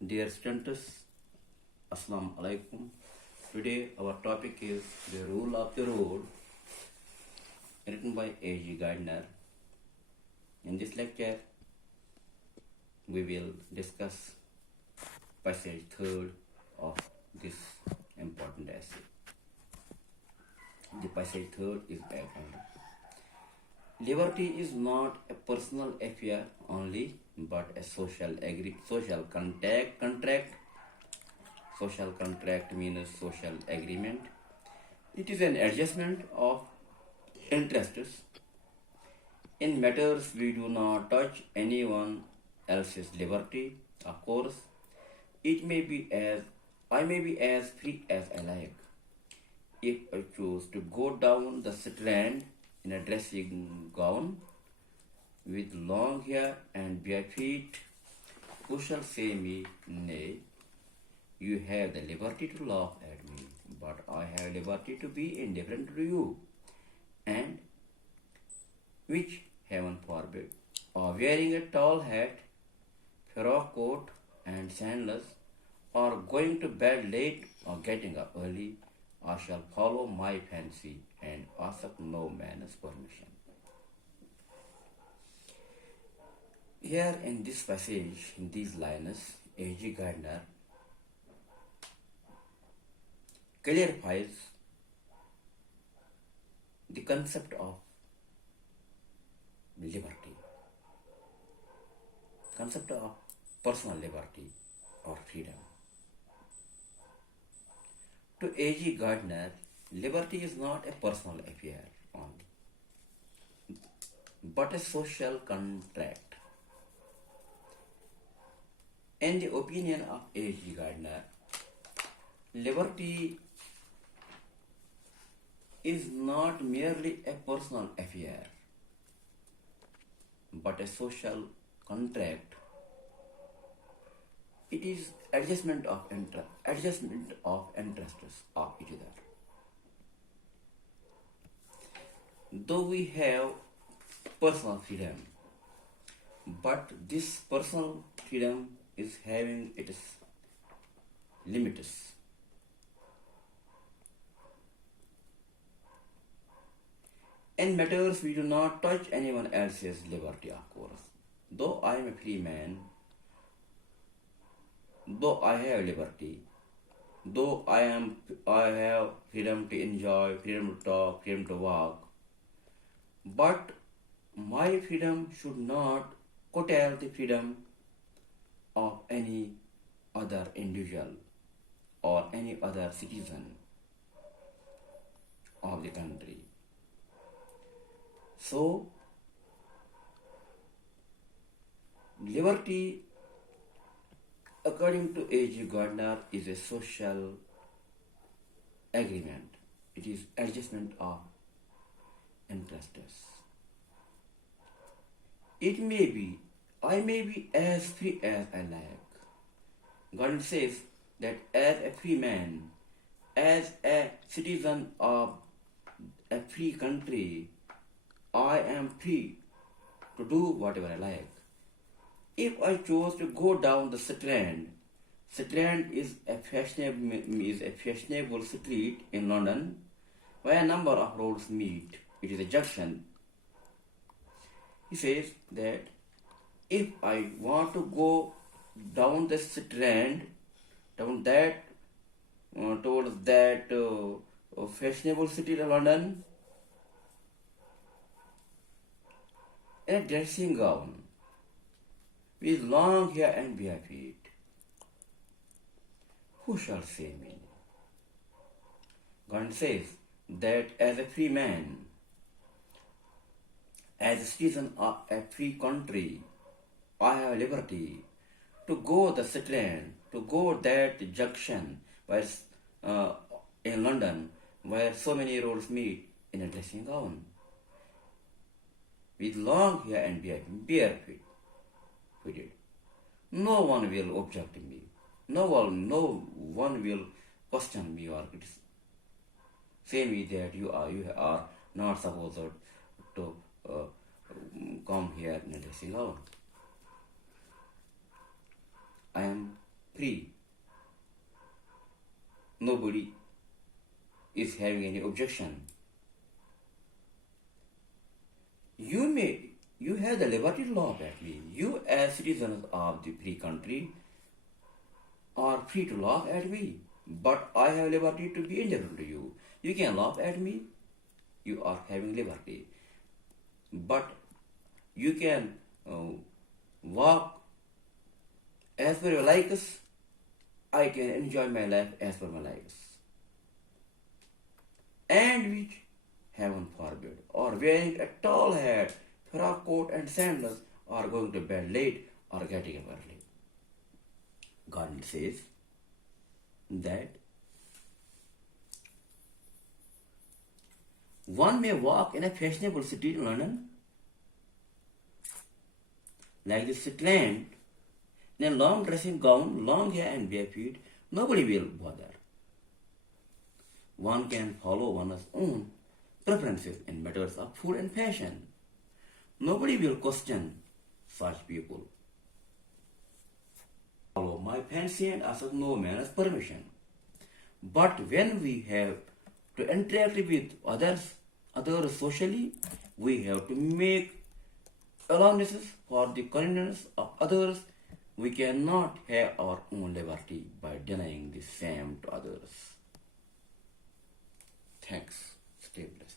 Dear students, Assalamu alaikum. Today our topic is the rule of the road, written by G.Gardiner. In this lecture, we will discuss passage third of this important essay. The passage third is background. Liberty is not a personal affair only, but a social contract. Social contract means social agreement. It is an adjustment of interests in matters we do not touch anyone else's liberty. Of course, it may be as I may be as free as I like. If I choose to go down the strand in a dressing gown with long hair and bare feet, who shall say me nay? You have the liberty to laugh at me, but I have liberty to be indifferent to you. And which, heaven forbid, or wearing a tall hat, frock coat, and sandals, or going to bed late or getting up early, I shall follow my fancy and ask no man's permission. Here in this passage, in these lines, G.Gardiner clarifies the concept of liberty, concept of personal liberty or freedom. To G.Gardiner, liberty is not a personal affair only, but a social contract. In the opinion of G.Gardiner, liberty is not merely a personal affair, but a social contract. It is adjustment of interests of each other. Though we have personal freedom, but this personal freedom is having its limits. In matters we do not touch anyone else's liberty, of course. Though I am a free man, though I have liberty, though I have freedom to enjoy, freedom to talk, freedom to walk, but my freedom should not curtail the freedom of any other individual or any other citizen of the country. So, liberty, according to G.Gardiner, is a social agreement. It is adjustment of interests. I may be as free as I like. God says that as a free man, as a citizen of a free country, I am free to do whatever I like. If I chose to go down the strand is a fashionable street in London where a number of roads meet. It is a junction. He says that if I want to go down the strand, down that towards that fashionable city of London, in a dressing gown with long hair and bare feet, who shall say me? God says that as a free man, as a citizen of a free country, I have liberty to go the strand, to go that junction where in London where so many roads meet in a dressing gown with long hair and bare feet. No one will object to me. No one will question me or say me that you are not supposed to come here in a dressing gown. I am free, nobody is having any objection. You have the liberty to laugh at me. You, as citizens of the free country, are free to laugh at me. But I have liberty to be indifferent to you. You can laugh at me. You are having liberty. But you can walk as per your likes. I can enjoy my life as per my likes. And which, heaven forbid, or wearing a tall hat, frock coat and sandals, or going to bed late, or getting up early. Gardiner says that one may walk in a fashionable city in London, like the Strand, in a long dressing gown, long hair and bare feet. Nobody will bother. One can follow one's own preferences in matters of food and fashion. Nobody will question such people. Follow my fancy and ask no man's permission. But when we have to interact with others socially, we have to make allowances for the convenience of others. We cannot have our own liberty by denying the same to others. Thanks. Stay blessed.